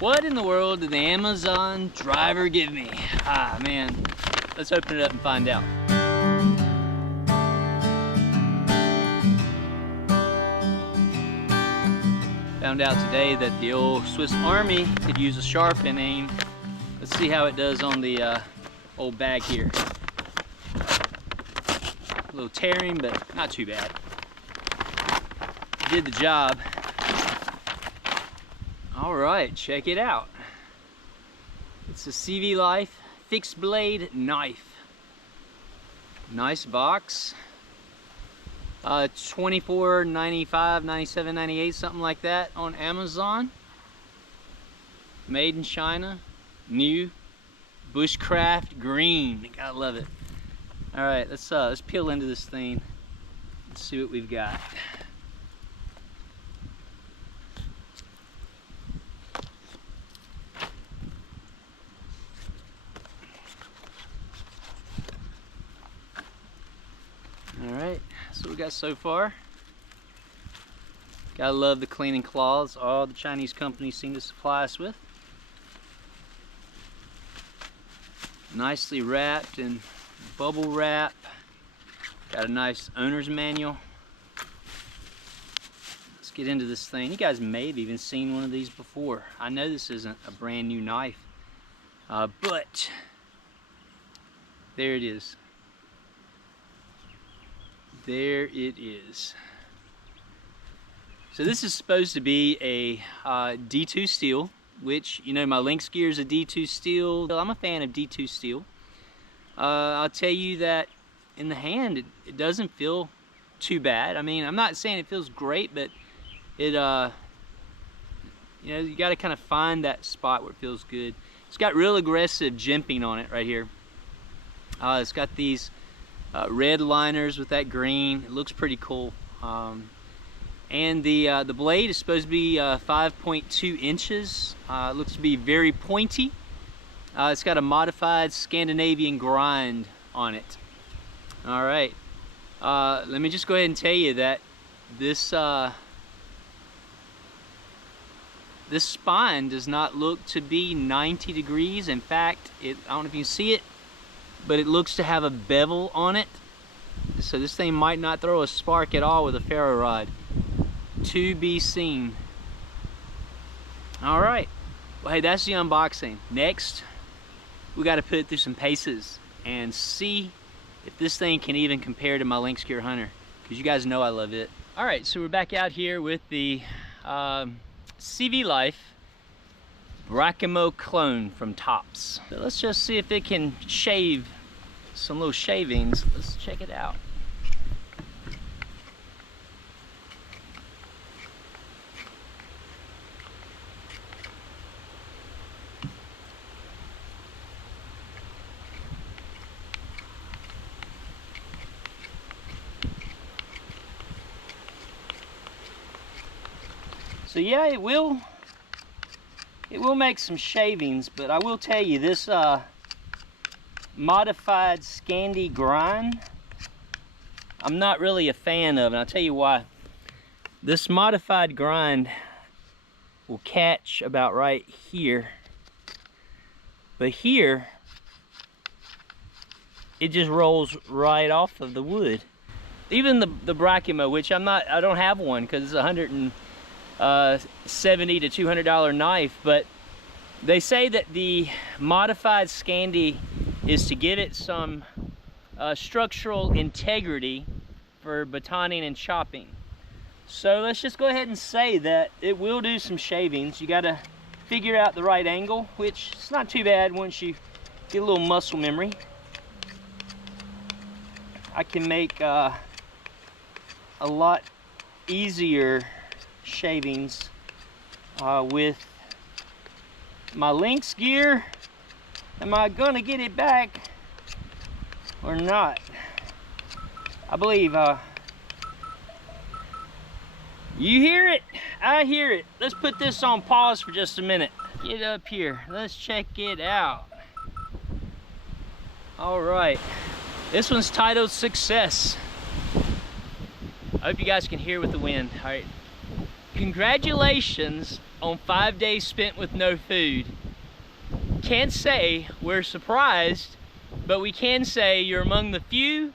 What in the world did the Amazon driver give me? Ah, man. Let's open it up and find out. Found out today that the old Swiss Army could use a sharpen aim. Let's see how it does on the old bag here. A little tearing, but not too bad. Did the job. All right, check it out. It's a CVlife fixed blade knife. Nice box. $24.95, $97.98, something like that on Amazon. Made in China. New. Bushcraft green. Gotta love it. All right, let's peel into this thing. Let's see what we've got. Alright, that's what we got so far. Gotta love the cleaning cloths all the Chinese companies seem to supply us with. Nicely wrapped in bubble wrap. Got a nice owner's manual. Let's get into this thing. You guys may have even seen one of these before. I know this isn't a brand new knife, but there it is. There it is. So this is supposed to be a D2 steel, which, you know, my Lynx gear is a D2 steel. I'm a fan of D2 steel. I'll tell you that in the hand, it doesn't feel too bad. I mean, I'm not saying it feels great, but it, you know, you got to kind of find that spot where it feels good. It's got real aggressive jimping on it right here. It's got these red liners with that green. It looks pretty cool. And the blade is supposed to be 5.2 inches. It looks to be very pointy. It's got a modified Scandinavian grind on it. All right. Let me just go ahead and tell you that this this spine does not look to be 90 degrees. In fact, I don't know if you can see it, but it looks to have a bevel on it. So this thing might not throw a spark at all with a ferro rod. To be seen. All right. Well, hey, that's the unboxing. Next, we got to put it through some paces and see if this thing can even compare to my Lynx Gear Hunter, because you guys know I love it. All right, so we're back out here with the CVlife BRAKIMO clone from Topps. So let's just see if it can shave some little shavings. Let's check it out. So yeah, it will make some shavings, but I will tell you, this modified Scandi grind, I'm not really a fan of, and I'll tell you why. This modified grind will catch about right here, but here it just rolls right off of the wood. Even the BRAKIMO, which I don't have one because it's $170 to $200 knife, but they say that the modified Scandi is to give it some structural integrity for batoning and chopping. So let's just go ahead and say that it will do some shavings. You got to figure out the right angle, which is not too bad once you get a little muscle memory. I can make a lot easier shavings with my Lynx gear. Am I gonna get it back or not? I believe you hear it, I hear it. Let's put this on pause for just a minute. Get up here, let's check it out. All right, this one's titled Success. I hope you guys can hear with the wind. All right, congratulations on 5 days spent with no food. Can't say we're surprised, but we can say you're among the few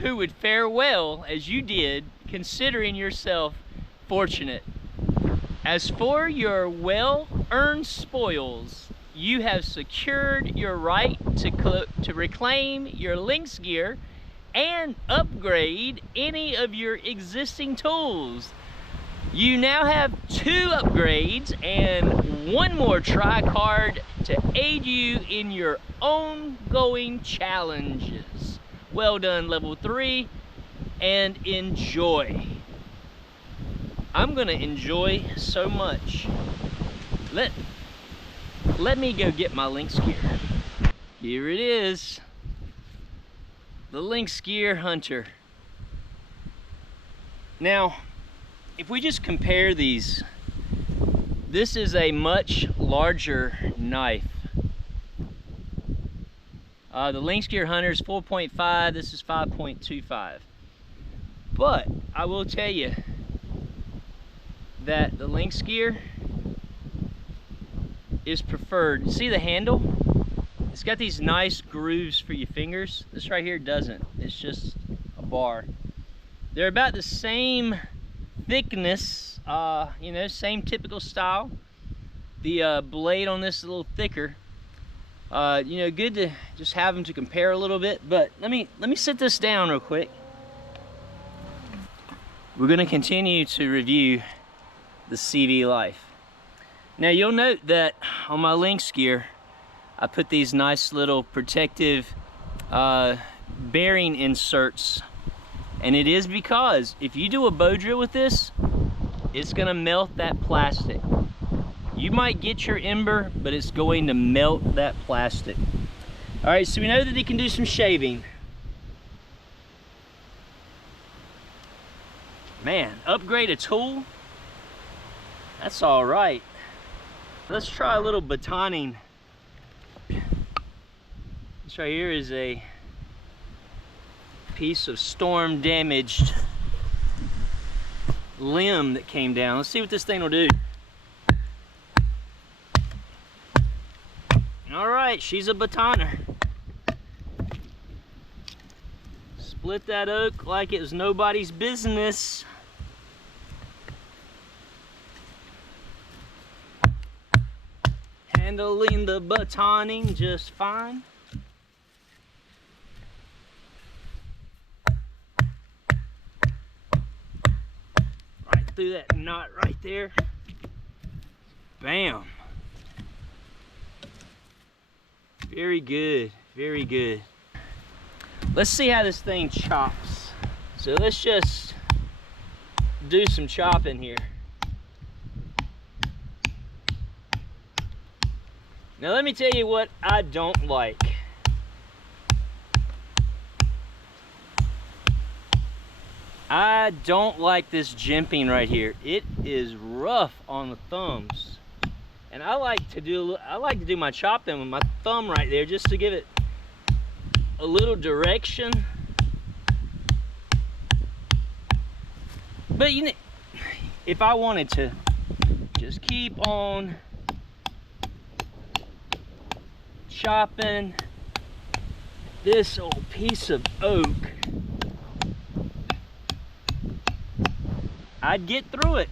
who would fare well as you did, considering yourself fortunate. As for your well-earned spoils, you have secured your right to reclaim your Lynx gear and upgrade any of your existing tools. You now have 2 upgrades and 1 more tri-card to aid you in your ongoing challenges. Well done, level 3, and enjoy. I'm gonna enjoy so much. Let me go get my Lynx gear. Here it is, the Lynx gear hunter. Now, if we just compare these, this is a much larger knife. The Lynx gear hunter is 4.5, this is 5.25. But I will tell you that the Lynx gear is preferred. See the handle? It's got these nice grooves for your fingers. This right here doesn't. It's just a bar. They're about the same thickness, you know, same typical style. The blade on this is a little thicker. You know, good to just have them to compare a little bit. But let me sit this down real quick. We're going to continue to review the CVlife. Now you'll note that on my Lynx gear, I put these nice little protective bearing inserts, and it is because if you do a bow drill with this, it's going to melt that plastic. You might get your ember, but it's going to melt that plastic. All right, so we know that it can do some shaving. Man, upgrade a tool? That's all right. Let's try a little batoning. This right here is a piece of storm damaged limb that came down. Let's see what this thing will do. All right, she's a batoner. Split that oak like it was nobody's business. Handling the batoning just fine. Right through that knot right there. Bam. Very good, very good. Let's see how this thing chops. So let's just do some chopping here. Now let me tell you what I don't like. I don't like this jimping right here. It is rough on the thumbs. And I like to do my chopping with my thumb right there just to give it a little direction. But you know, if I wanted to just keep on chopping this old piece of oak, I'd get through it.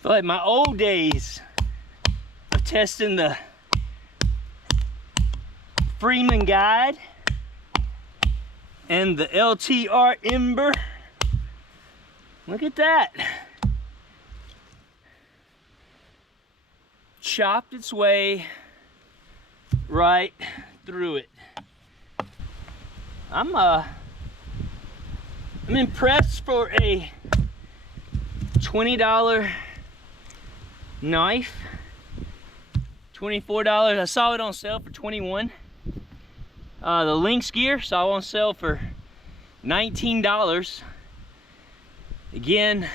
But like my old days of testing the Freeman guide and the LTR ember, look at that. Chopped its way right through it. I'm impressed for a $20 knife. $24. I saw it on sale for $21. The Lynx gear saw on sale for $19. Again,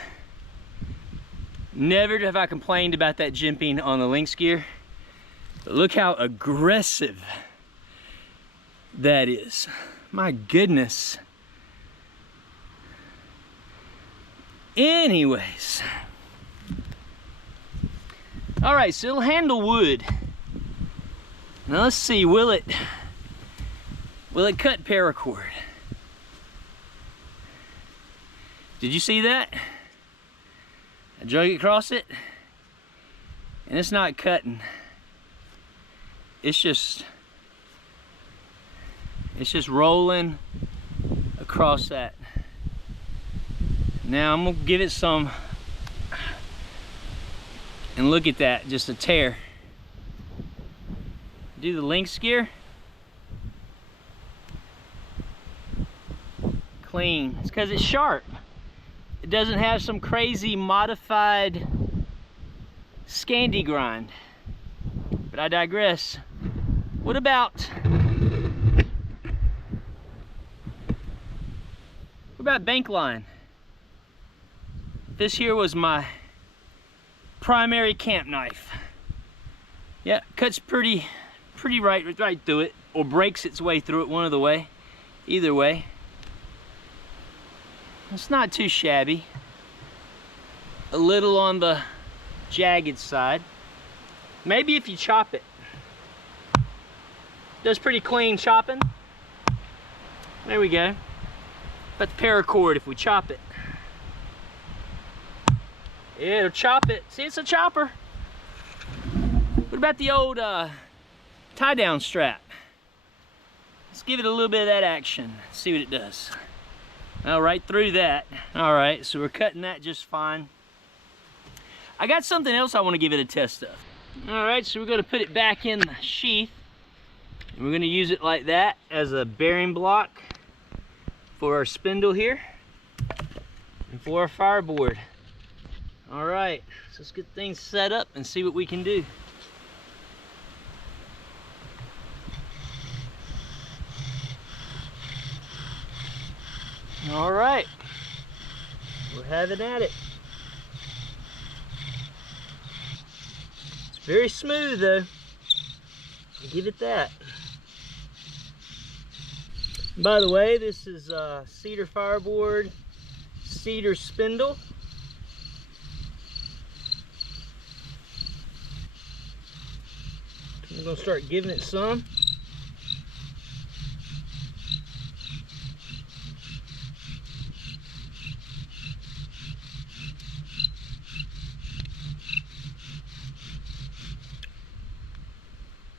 never have I complained about that jimping on the Lynx gear. But look how aggressive that is. My goodness. Anyways, All right, so it'll handle wood. Now let's see, will it cut paracord? Did you see that? I drug it across it, and it's not cutting. It's just rolling across that. Now I'm gonna give it some, and look at that, just a tear. Do the lynx gear. Clean. It's because it's sharp. It doesn't have some crazy modified Scandi grind. But I digress. What about bank line? This here was my primary camp knife. Yeah, cuts pretty right through it, or breaks its way through it, one of the way. Either way. It's not too shabby. A little on the jagged side. Maybe if you chop it. Does pretty clean chopping. There we go. But the paracord if we chop it. Yeah, it'll chop it. See, it's a chopper. What about the old tie down strap? Let's give it a little bit of that action. See what it does. Well, right through that. All right, so we're cutting that just fine. I got something else I want to give it a test of. All right, so we're going to put it back in the sheath. And we're going to use it like that as a bearing block for our spindle here and for our fireboard. All right, so let's get things set up and see what we can do. All right, we're having at it. It's very smooth though, I'll give it that. By the way, this is cedar fireboard, cedar spindle. I'm gonna start giving it some.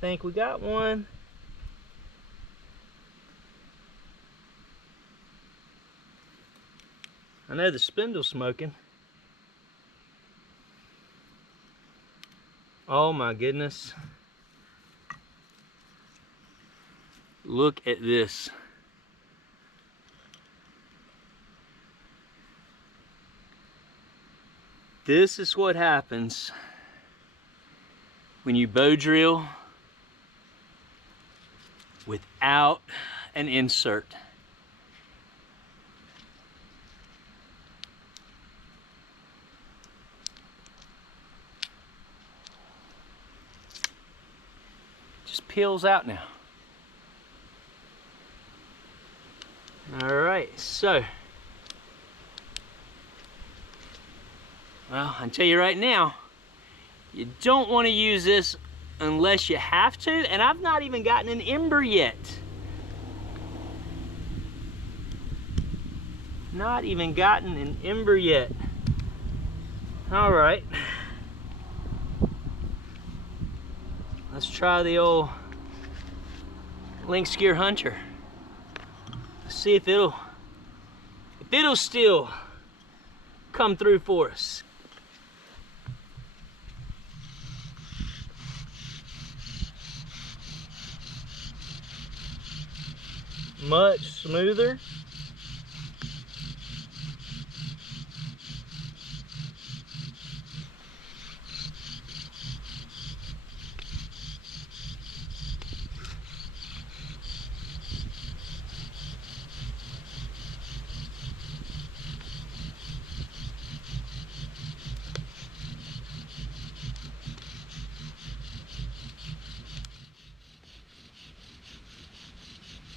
Think we got one. I know the spindle's smoking. Oh my goodness. Look at this. This is what happens when you bow drill without an insert. Just peels out now. All right, so, well, I can tell you right now, you don't want to use this unless you have to, and I've not even gotten an ember yet. Not even gotten an ember yet. All right. Let's try the old Lynx Gear Hunter. Let's see if it'll still come through for us. Much smoother.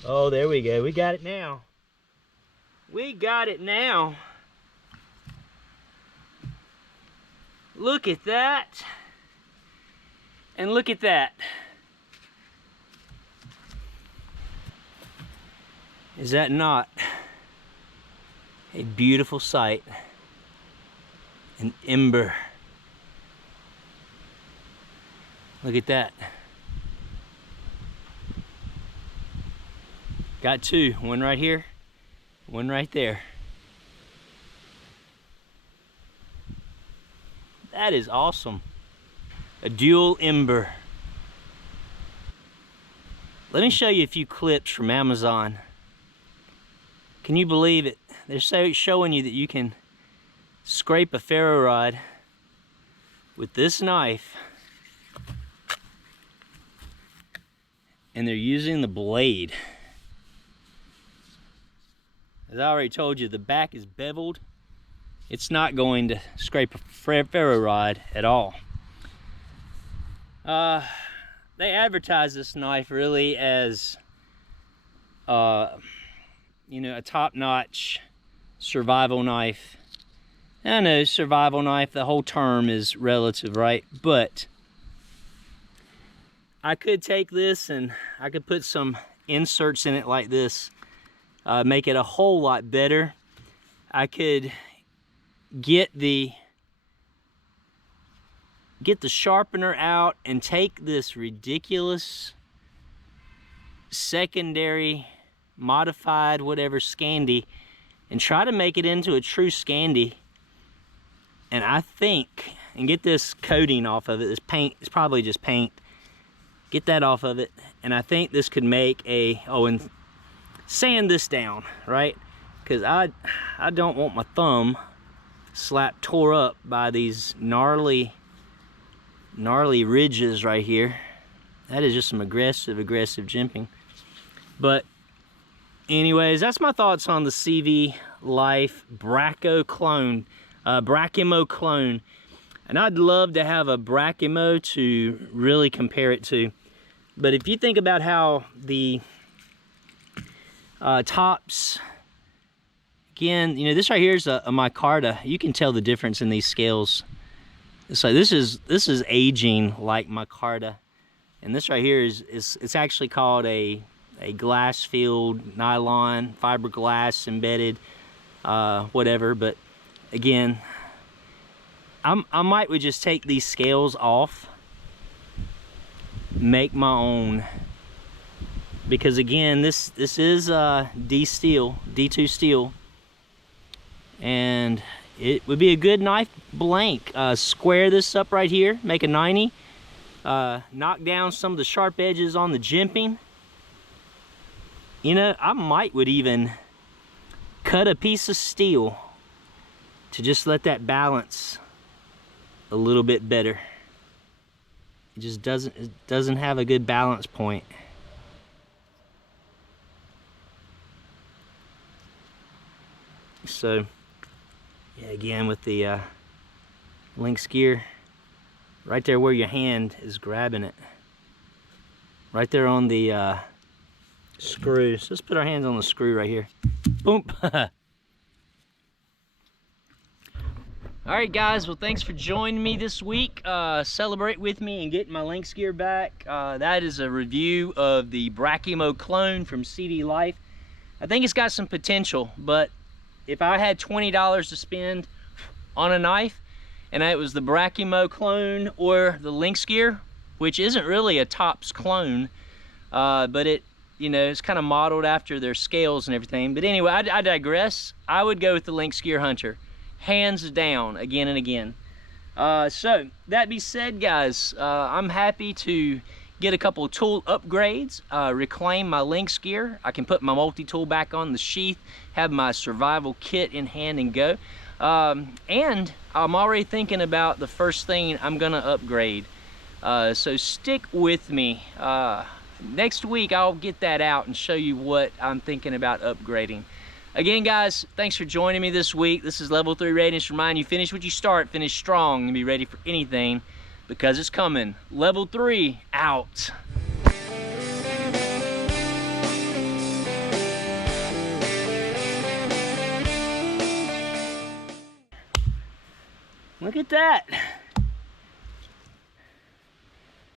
Oh, there we go. We got it now. We got it now. Look at that. And look at that. Is that not a beautiful sight? An ember. Look at that. Got two, one right here, one right there. That is awesome. A dual ember. Let me show you a few clips from Amazon. Can you believe it? They're showing you that you can scrape a ferro rod with this knife, and they're using the blade. As I already told you, the back is beveled. It's not going to scrape a ferro rod at all. They advertise this knife really as you know, a top-notch survival knife. I know, survival knife, the whole term is relative, right? But I could take this and I could put some inserts in it like this, make it a whole lot better. I could get the sharpener out and take this ridiculous secondary modified whatever Scandi and try to make it into a true Scandi. And I think, and get this coating off of it, this paint, it's probably just paint, get that off of it, and I think this could make a, oh, and sand this down, right? Because I don't want my thumb tore up by these gnarly ridges right here. That is just some aggressive jimping. But anyways, that's my thoughts on the CVlife Brakimo clone. And I'd love to have a Brakimo to really compare it to. But if you think about how the Topps, again, you know, this right here is a micarta. You can tell the difference in these scales. So this is aging like micarta, and this right here is it's actually called a glass filled nylon fiberglass embedded whatever. But again, I might would just take these scales off, make my own, because again, this is D2 steel, and it would be a good knife blank. Square this up right here, make a 90, knock down some of the sharp edges on the jimping. You know, I would even cut a piece of steel to just let that balance a little bit better. It just doesn't have a good balance point. So yeah, again with the Lynx gear, right there where your hand is grabbing it, right there on the screw. So let's put our hands on the screw right here. Boom. Alright guys, well thanks for joining me this week. Celebrate with me and getting my Lynx gear back. That is a review of the Brakimo clone from CVlife. I think it's got some potential, but if I had $20 to spend on a knife and it was the Brakimo clone or the Lynx gear, which isn't really a Topps clone, but it, you know, it's kind of modeled after their scales and everything. But anyway, I digress. I would go with the Lynx gear hunter, hands down, again and again. So that being said, guys, I'm happy to get a couple of tool upgrades, reclaim my Lynx gear. I can put my multi-tool back on the sheath, have my survival kit in hand and go. And I'm already thinking about the first thing I'm gonna upgrade. So stick with me. Next week I'll get that out and show you what I'm thinking about upgrading. Again, guys, thanks for joining me this week. This is Level 3 Ratings. Remind you, finish what you start, finish strong, and be ready for anything, because it's coming. Level 3 out. Look at that.